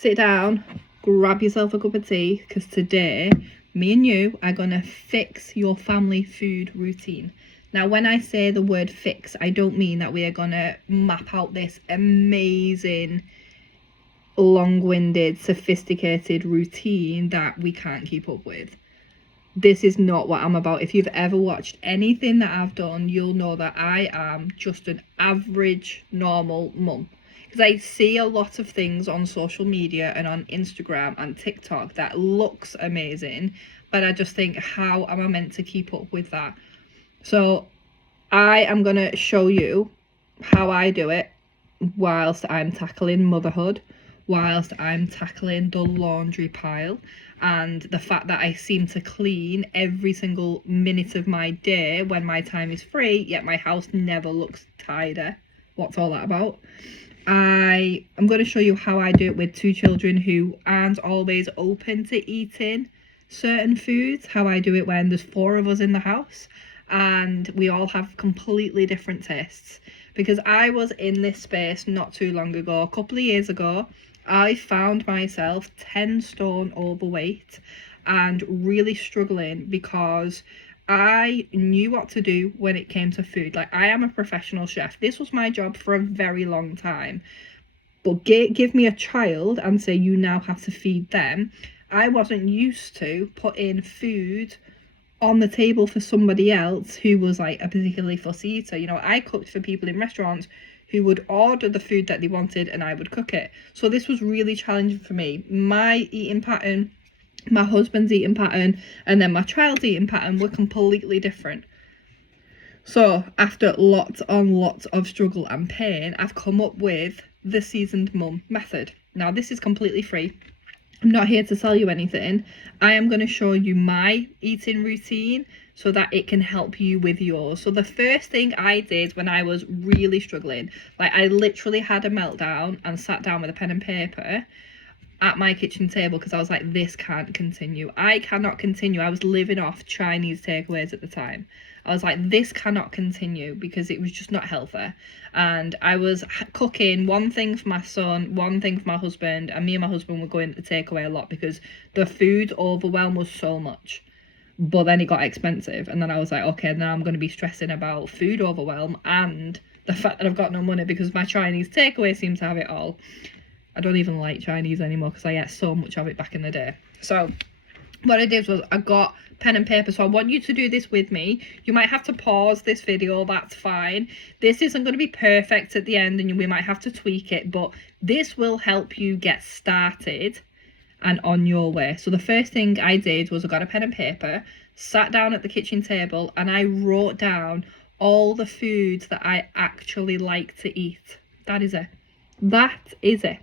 sit down, grab yourself a cup of tea, because today me and you are gonna fix your family food routine. Now, when I say the word fix, I don't mean that we are gonna map out this amazing, long-winded, sophisticated routine that we can't keep up with. This is not what I'm about. If you've ever watched anything that I've done, you'll know that I am just an average, normal mum. Because I see a lot of things on social media and on Instagram and TikTok that looks amazing, but I just think, how am I meant to keep up with that? So I am going to show you how I do it whilst I'm tackling motherhood, whilst I'm tackling the laundry pile, and the fact that I seem to clean every single minute of my day when my time is free, yet my house never looks tidy. What's all that about? I am going to show you how I do it with two children who aren't always open to eating certain foods, how I do it when there's 4 of us in the house and we all have completely different tastes. Because I was in this space not too long ago, a couple of years ago. I found myself 10 stone overweight and really struggling because I knew what to do when it came to food. Like, I am a professional chef. This was my job for a very long time. But give me a child and say you now have to feed them. I wasn't used to putting food on the table for somebody else who was like a particularly fussy eater. You know, I cooked for people in restaurants who would order the food that they wanted and I would cook it. So this was really challenging for me. My eating pattern, my husband's eating pattern, and then my child's eating pattern were completely different. So after lots on lots of struggle and pain, I've come up with the Seasoned Mum method. Now, this is completely free. I'm not here to sell you anything. I am going to show you my eating routine so that it can help you with yours. So the first thing I did when I was really struggling, like I literally had a meltdown and sat down with a pen and paper at my kitchen table because I was like, this can't continue. I cannot continue. I was living off Chinese takeaways at the time. I was like, this cannot continue because it was just not healthy. And I was cooking one thing for my son, one thing for my husband, and me and my husband were going to takeaway a lot because the food overwhelm was so much. But then it got expensive, and then I was like, okay, now I'm going to be stressing about food overwhelm and the fact that I've got no money because my Chinese takeaway seems to have it all. I don't even like Chinese anymore because I ate so much of it back in the day. So what I did was I got pen and paper. So I want you to do this with me. You might have to pause this video, that's fine. This isn't going to be perfect at the end and we might have to tweak it, but this will help you get started and on your way. So the first thing I did was I got a pen and paper, sat down at the kitchen table, and I wrote down all the foods that I actually like to eat. That is it. That is it.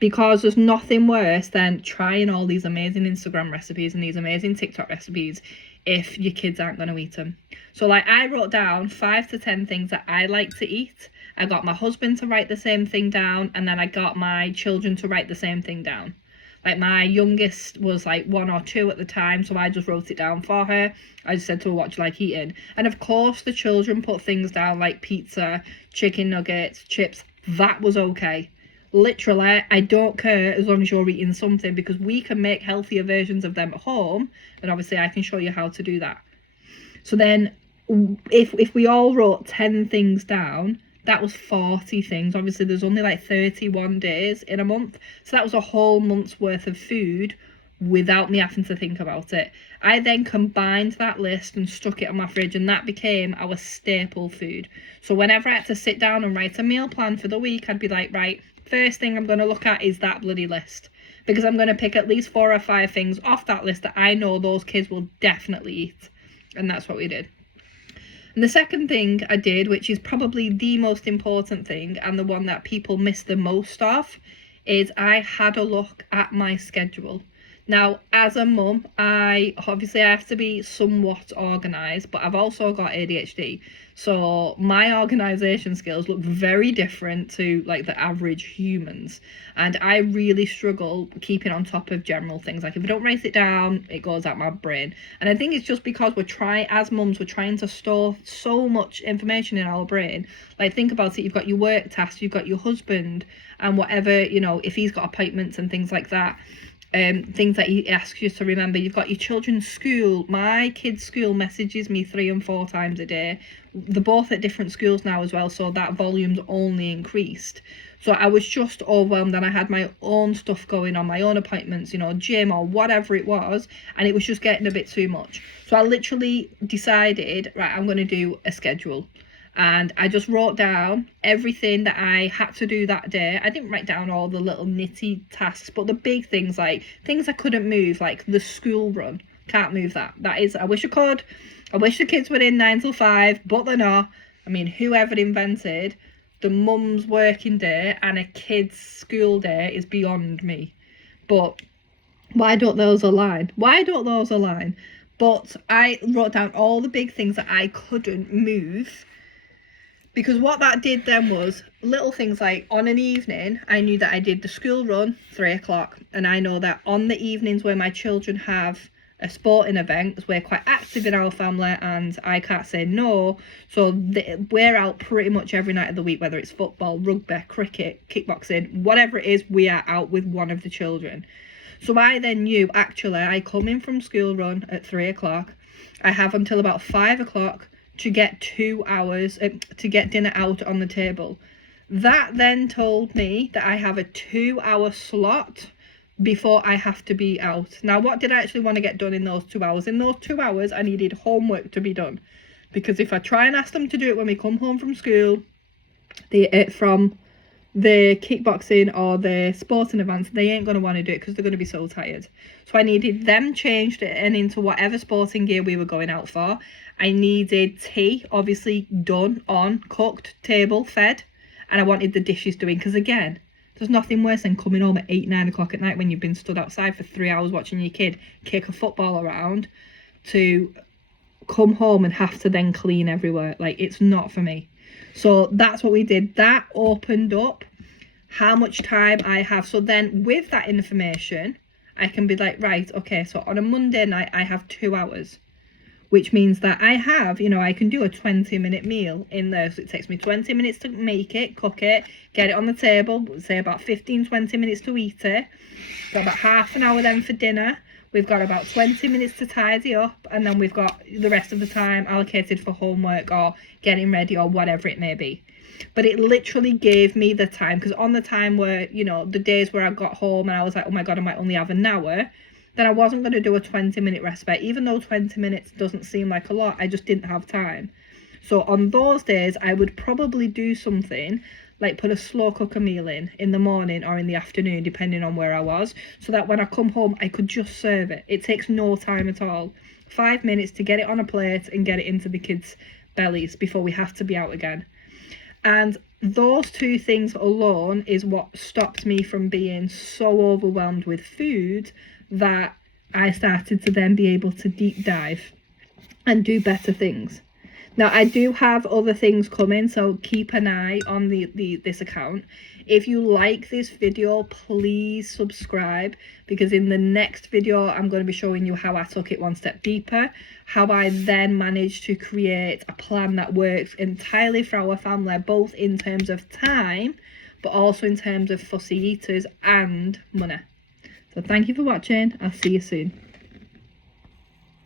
Because there's nothing worse than trying all these amazing Instagram recipes and these amazing TikTok recipes if your kids aren't going to eat them. So like I wrote down 5 to 10 things that I like to eat. I got my husband to write the same thing down, and then I got my children to write the same thing down. Like my youngest was like 1 or 2 at the time, so I just wrote it down for her. I just said to her, what do you like eating? And of course the children put things down like pizza, chicken nuggets, chips. That was okay. Literally, I don't care as long as you're eating something, because we can make healthier versions of them at home, and obviously I can show you how to do that. So then if we all wrote 10 things down, that was 40 things. Obviously there's only like 31 days in a month, so that was a whole month's worth of food without me having to think about it. I then combined that list and stuck it on my fridge, and that became our staple food. So whenever I had to sit down and write a meal plan for the week, I'd be like, right, first thing I'm going to look at is that bloody list, because I'm going to pick at least 4 or 5 things off that list that I know those kids will definitely eat. And that's what we did. And the second thing I did, which is probably the most important thing and the one that people miss the most of, is I had a look at my schedule. Now, as a mum, I have to be somewhat organised, but I've also got ADHD. So my organisation skills look very different to like the average humans. And I really struggle keeping on top of general things. Like if I don't write it down, it goes out my brain. And I think it's just because as mums, we're trying to store so much information in our brain. Like think about it, you've got your work tasks, you've got your husband and whatever, you know, if he's got appointments and things like that. Things that he asks you to remember. You've got your children's school. My kids' school messages me 3 and 4 times a day. They're both at different schools now as well, so that volume's only increased. So I was just overwhelmed, and I had my own stuff going on, my own appointments, you know, gym or whatever it was, and it was just getting a bit too much. So I literally decided, right, I'm going to do a schedule. And I just wrote down everything that I had to do that day. I didn't write down all the little nitty tasks, but the big things, like things I couldn't move, like the school run. Can't move that. That is, I wish I could. I wish the kids were in 9 till 5, but they're not. I mean, whoever invented the mum's working day and a kid's school day is beyond me. But why don't those align? Why don't those align? But I wrote down all the big things that I couldn't move. Because what that did then was little things like on an evening, I knew that I did the school run 3 o'clock. And I know that on the evenings where my children have a sporting event, we're quite active in our family and I can't say no. So we're out pretty much every night of the week, whether it's football, rugby, cricket, kickboxing, whatever it is, we are out with one of the children. So I then knew, actually, I come in from school run at 3 o'clock. I have until about 5 o'clock to get 2 hours to get dinner out on the table. That then told me that I have a 2-hour slot before I have to be out. Now, what did I actually want to get done in those 2 hours? In those 2 hours, I needed homework to be done. Because if I try and ask them to do it when we come home from school, from the kickboxing or the sporting events, they ain't going to want to do it because they're going to be so tired. So I needed them changed and into whatever sporting gear we were going out for. I needed tea, obviously done, on, cooked, table, fed. And I wanted the dishes doing, because again, there's nothing worse than coming home at 8, 9 o'clock at night when you've been stood outside for 3 hours watching your kid kick a football around, to come home and have to then clean everywhere. Like, it's not for me. So that's what we did. That opened up how much time I have. So then with that information, I can be like, right, okay, so on a Monday night, I have 2 hours, which means that I have, you know, I can do a 20-minute meal in there. So it takes me 20 minutes to make it, cook it, get it on the table, say about 15, 20 minutes to eat it. Got about half an hour then for dinner. We've got about 20 minutes to tidy up, and then we've got the rest of the time allocated for homework or getting ready or whatever it may be. But it literally gave me the time, because on the time where, you know, the days where I got home and I was like, oh my God, I might only have an hour, then I wasn't going to do a 20-minute respite. Even though 20 minutes doesn't seem like a lot, I just didn't have time. So on those days, I would probably do something like put a slow cooker meal in the morning or in the afternoon, depending on where I was, so that when I come home, I could just serve it. It takes no time at all. 5 minutes to get it on a plate and get it into the kids' bellies before we have to be out again. And those 2 things alone is what stopped me from being so overwhelmed with food that I started to then be able to deep dive and do better things. Now, I do have other things coming, so keep an eye on this account. If you like this video, please subscribe, because in the next video, I'm going to be showing you how I took it one step deeper, how I then managed to create a plan that works entirely for our family, both in terms of time, but also in terms of fussy eaters and money. So thank you for watching. I'll see you soon.